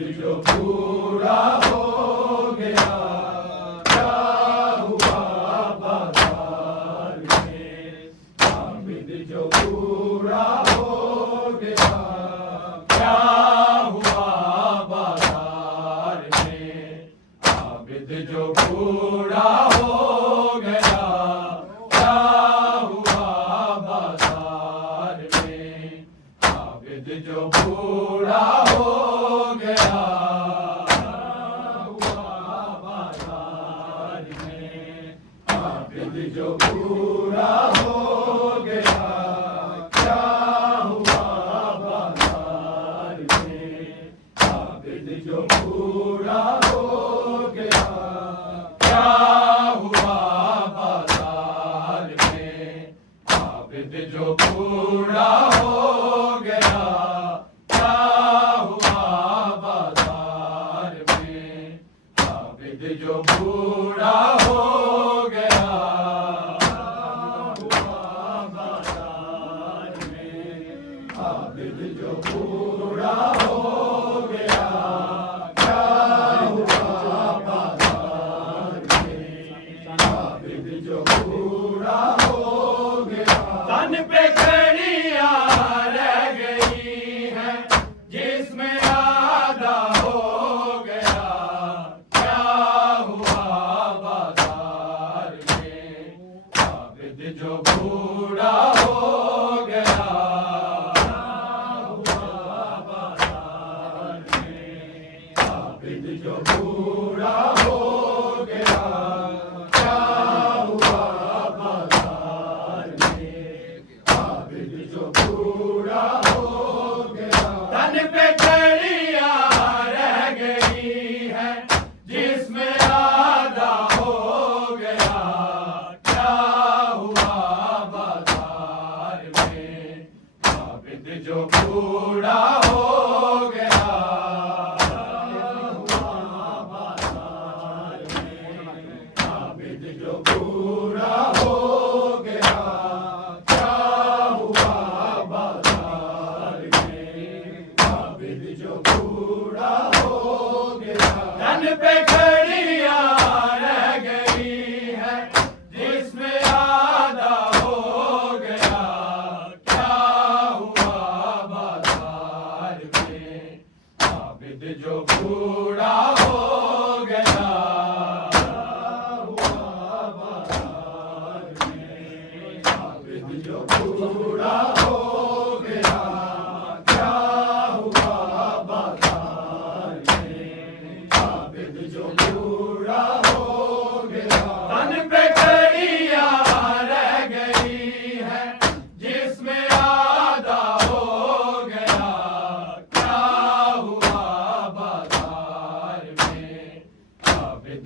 जो पूरा हो गया, क्या हुआ बाजार में। आबिद जो पूरा हो गया, क्या हुआ बाजार में। आबिद जो पूरा हो गया, क्या हुआ बाजार में। आबिद जो पूरा हो गया, हुआ बाजार में। आबिद जो पूरा हो गया, क्या हुआ बाजार में। आबिद जो पूरा हो गया, क्या हुआ बाजार में। आबिद जो पूरा हो गया, क्या हुआ बाजार में। आबिद जो पूरा हो गया, हुआ बाजार में। आबिद जो पूरा हो गया, क्या हुआ बाजार में। आबिद जो पूरा हो गया। तन पे कड़ियाँ रह गई हैं, जिसमें आधा हो गया, क्या हुआ बाजार में। आबिद जो पूरा हो गया, हुआ बाजार में। आबिद जो पूरा हो गया, क्या हुआ बाजार में। आबिद जो पूरा हो गया। तन पे कड़ियाँ रह गई हैं, जिसमें आधा हो गया, क्या हुआ बाजार में। आबिद जो पूरा हो गया, हुआ बाजार में। आबिद जो पूरा हो गया, क्या हुआ बाजार में। आबिद जो पूरा हो गया। तन पे कड़ियाँ रह गई हैं, जिसमें आधा हो गया, क्या हुआ बाजार में। आबिद जो पूरा हो गया, हुआ बाजार में। आबिद जो पूरा हो गया, क्या हुआ बाजार में। आबिद जो पूरा हो गया। तन पे कड़ियाँ रह गई हैं, जिसमें आधा हो गया, क्या हुआ बाजार में। आबिद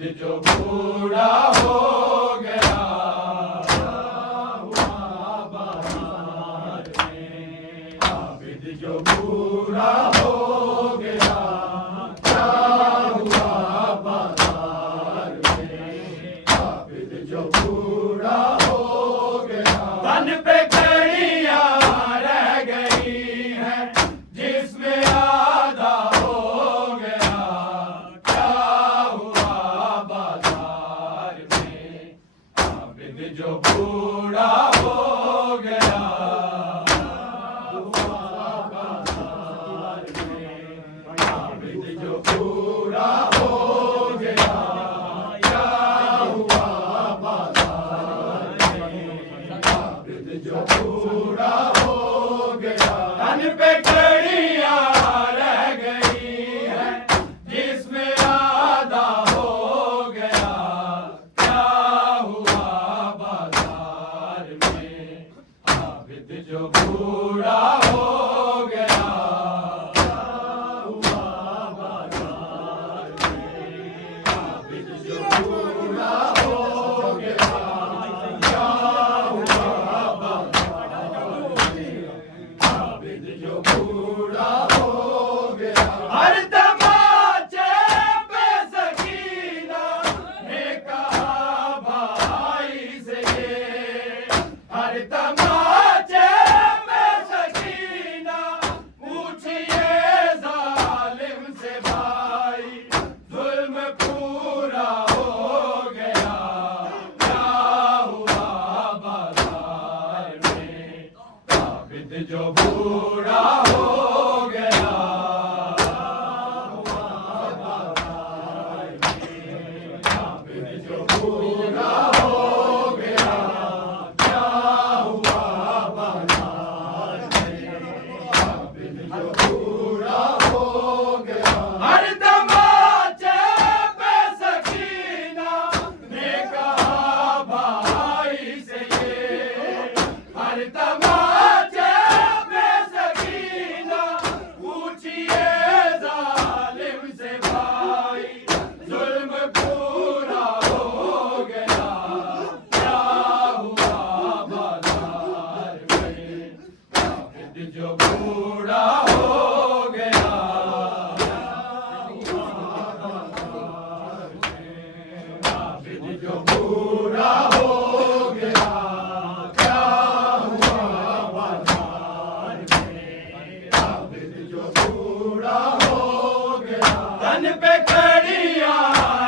बूढ़ा हो गया, तन पे कड़ियां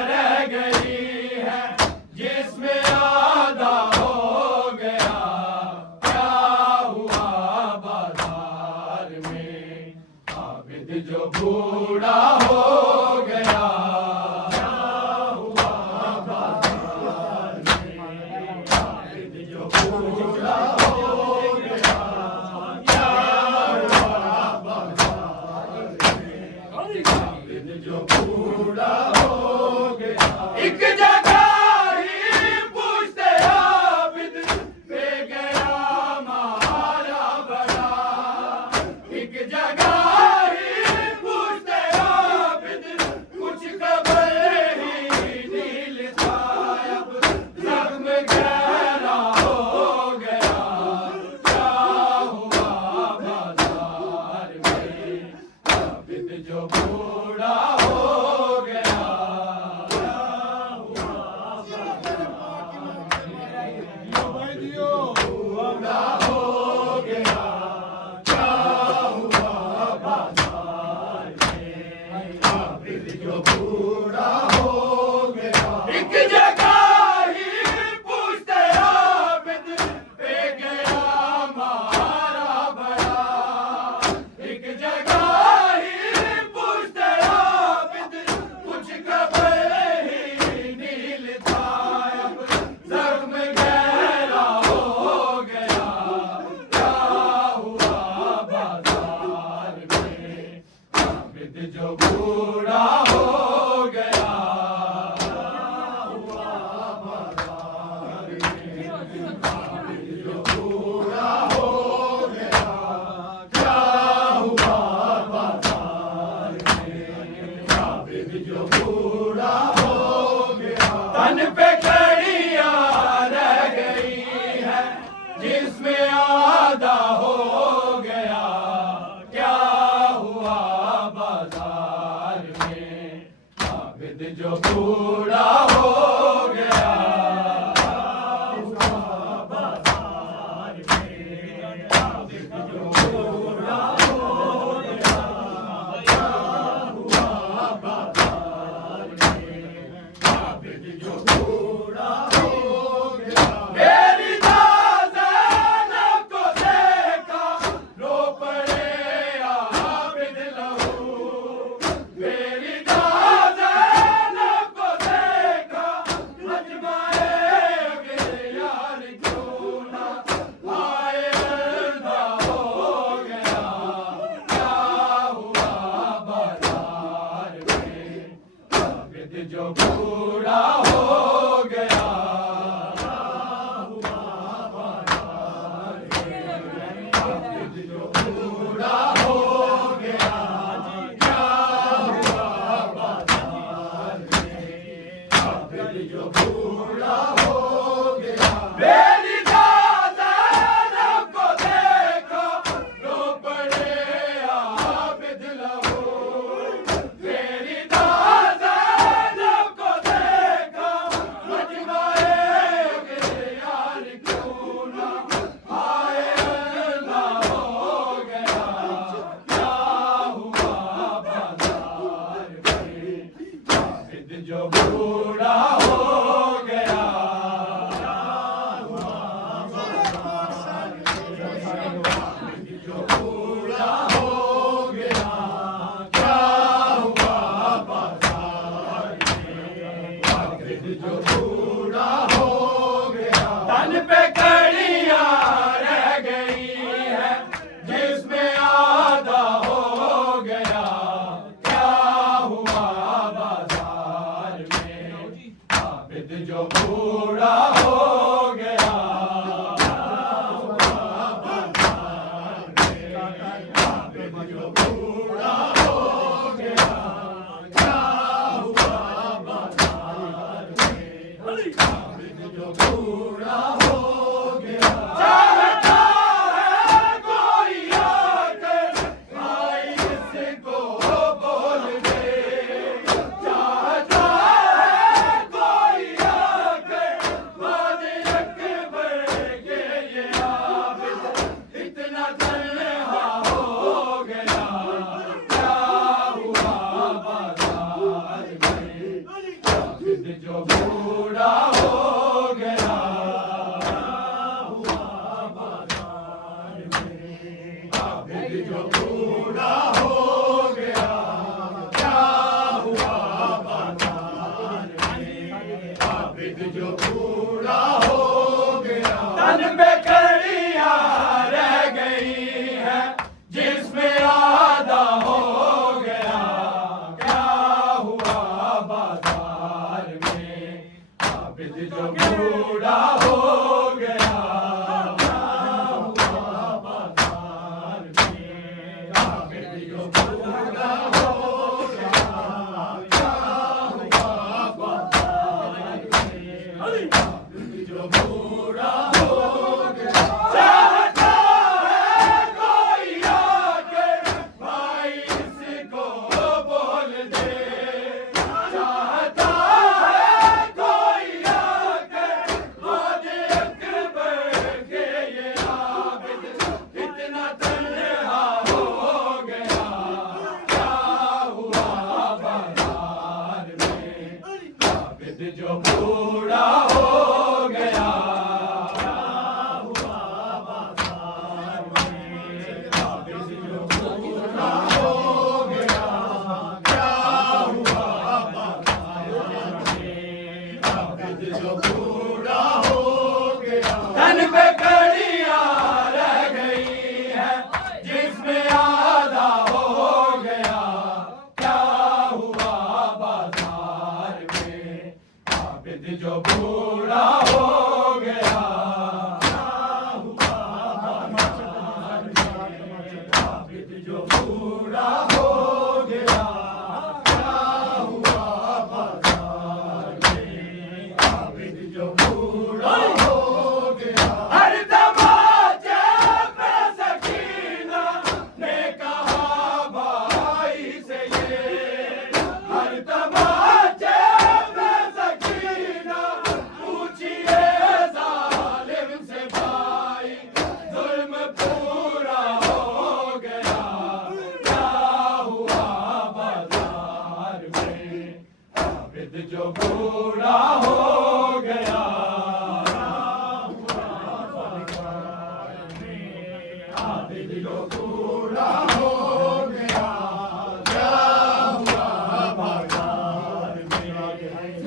रह गई है, जिसमें आधा हो गया, क्या हुआ बाजार में, आबिद जो बूढ़ा हो गया, क्या हुआ बाजार में, आबिद जो बूढ़ा हो गया, क्या हुआ बाजार में, आबिद जो बूढ़ा हो गया। एक जगह ही पूछते आबिद पे गया मारा बड़ा, एक जगह ही पूछते आबिद कुछ खबर ही नील था, अब जख्म गहरा हो गया, क्या हुआ बाजार में, आबिद जो बूढ़ा हो गया, क्या हुआ बूढ़ा हो गया, क्या हुआ बाजार में, आबिद जो बूढ़ा हो गया। एक जगह ही पूछते आबिद पे गया मारा बड़ा, एक जगह ही पूछते आबिद कुछ खबर ही नील था, अब जख्म गहरा हो गया, क्या हुआ बाजार में, आबिद जो बूढ़ा हो गया, क्या हुआ बाजार में, आबिद जो बूढ़ा हो गया, क्या हुआ बाजार में, आबिद जो बूढ़ा हो गया, तन पे कड़ियां रह गई है, जिसमें आधा हो गया, क्या हुआ बाजार में, आबिद जो बूढ़ा हो गया, क्या हुआ बाजार में, आबिद जो बूढ़ा हो गया, क्या हुआ बाजार में, आबिद जो बूढ़ा हो गया। मेरी ज़ैनब को देखा रो पड़े आबिद लहू, मेरी ज़ैनब को देखा मजमाए अगे यार क्यों ना आए, अर्दा हो गया, क्या हुआ बाजार में, आबिद जो बूढ़ा हो गया, क्या हुआ बाजार में, आबिद जो बूढ़ा हो गया, क्या हुआ बाजार में, आबिद जो बूढ़ा हो गया। मेरी ज़ैनब को देखा रो पड़े आबिद लहू, मेरी ज़ैनब को देखा मजमाए अगे यार क्यों ना आए, अर्दा हो गया, क्या हुआ बाजार में, आबिद जो बूढ़ा हो गया, क्या हुआ बाजार में, आबिद जो बूढ़ा हो गया, क्या हुआ बाजार में, आबिद जो बूढ़ा हो गया, तन पे कड़ियां रह गई है, जिसमें आधा हो गया, क्या हुआ बाजार में, आबिद जो बूढ़ा हो गया, क्या हुआ बाजार में। आबिद जो बूढ़ा हो गया, क्या हुआ बाजार में। आबिद जो बूढ़ा हो गया, तन पे कड़ियां रह गई है जिसमें आधा हो गया, क्या हुआ बाजार में। आबिद जो बूढ़ा हो गया, क्या हुआ बाजार में। आबिद जो बूढ़ा हो गया, क्या हुआ बाजार में। आबिद जो बूढ़ा हो गया, हर तमाचे पे सकीना ने कहा भाई से ये, हर तमाचे पे सकीना पूछिए जालिम से भाई, जुल्म पूरा हो गया, क्या हुआ बाजार में। आबिद जो बूढ़ा हो गया, आबिद जो बूढ़ा हो गया, क्या हुआ बाजार में।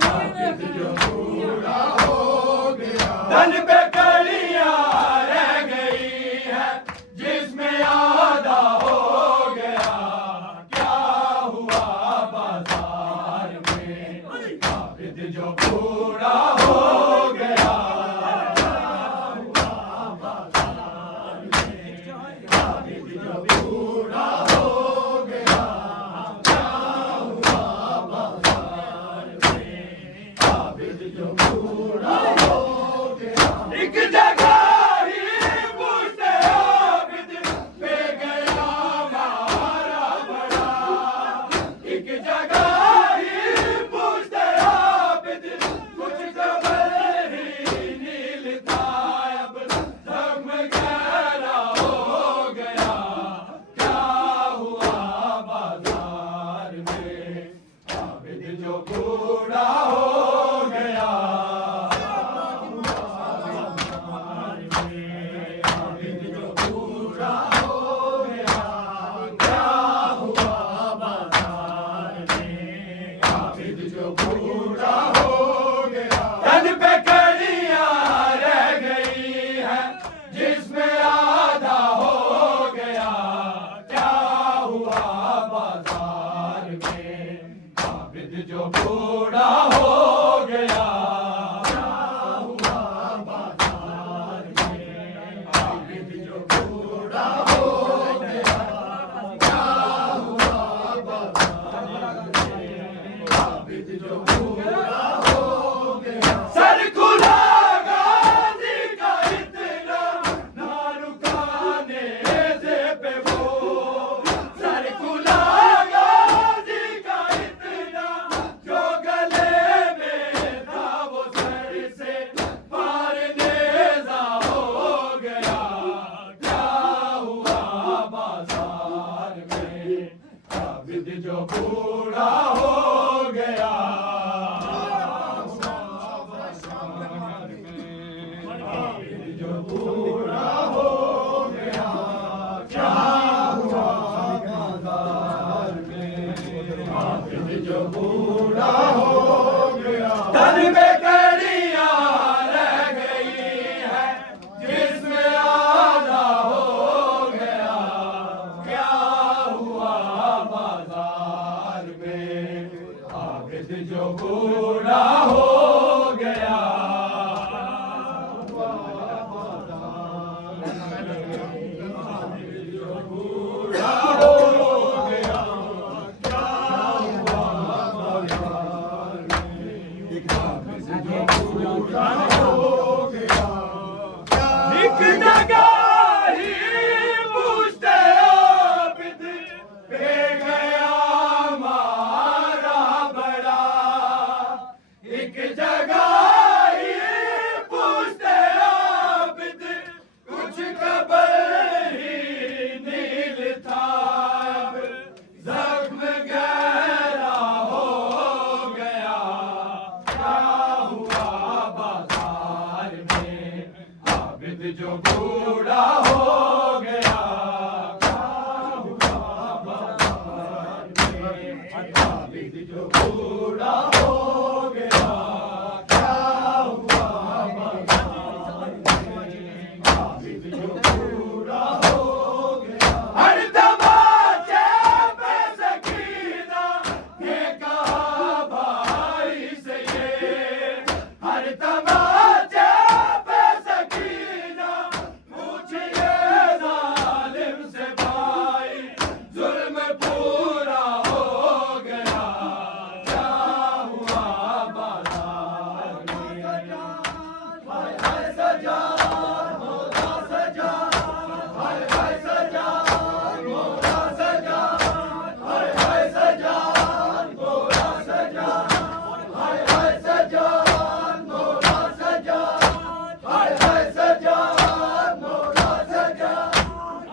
आबिद जो बूढ़ा हो गया, तन पे कड़ियां रह गई है जिसमें आधा हो गया, क्या हुआ बाजार में। आबिद जो बूढ़ा हो गया, आबिद जो बूढ़ा हो गया, क्या हुआ बाजार में। आबिद जो बूढ़ा हो गया, एक जगह ही पूछते आबिद पे गया मारा बड़ा, एक जगह ही पूछते आबिद कुछ खबर ही नील था, अब जख्म गहरा हो गया, क्या हुआ बाजार में। आबिद जो बूढ़ा हो गया, आबिद जो बूढ़ा हो गया, क्या हुआ बाजार में। आबिद जो बूढ़ा हो गया, तन पे कड़ियां रह गई है जिसमें आधा हो गया, क्या हुआ बाजार में। आबिद जो बूढ़ा हो गया, क्या हुआ बाजार में। आबिद जो बूढ़ा हो गया, क्या हुआ बाजार में। आबिद जो बूढ़ा हो गया, सर खुला गाजी का इतना ना रुका नेज़े पे वो, सर खुला गाजी का इतना जो गले में था वो सर से पार नेज़ा हो गया, क्या हुआ बाजार में। आबिद जो बूढ़ा हो गया, आबिद जो बूढ़ा हो गया, क्या हुआ बाजार में। आबिद जो बूढ़ा हो गया, तन पे कड़ियां रह गई है जिसमें आधा हो गया, क्या हुआ बाजार में। आबिद जो बूढ़ा हो गया, आबिद जो बूढ़ा हो गया, क्या हुआ बाजार में। आबिद जो बूढ़ा हो गया, एक जगह ही पूछते आबिद पे गया मारा बड़ा, एक जगह जो बूढ़ा हो गया क्या हुआ बाजार में, आबिद जो बूढ़ा हो गया क्या हुआ बाजार में, आबिद जो बूढ़ा हो गया। हर तमाचे पे सकीना ये कहा भाई से ये, हर तमाचे पे सकीना पूछिए जालिम से भाई, जुल्म पूरा हो गया क्या हुआ बाजार में। हाय हाय सजा मोरा सजा, हाय हाय सजा मोरा सजा, हाय हाय सजा मोरा सजा, हाय हाय सजा मोरा सजा, हाय हाय सजा मोरा सजा,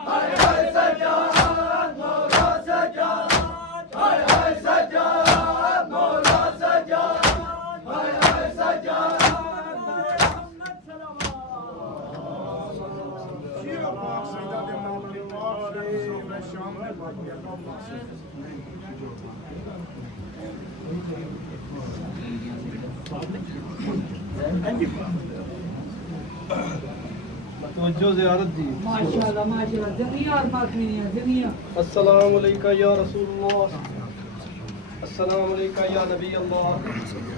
हाय हाय सजा मोरा सजा, हाय हाय सजा मोरा सजा, हाय हाय सजा। तवज्जो ज़ियारत दी। माशाल्लाह माशाल्लाह दुनिया और बाकी दुनिया। अस्सलाम वालेकुम या रसूलुल्लाह, अस्सलाम वालेकुम या नबी अल्लाह।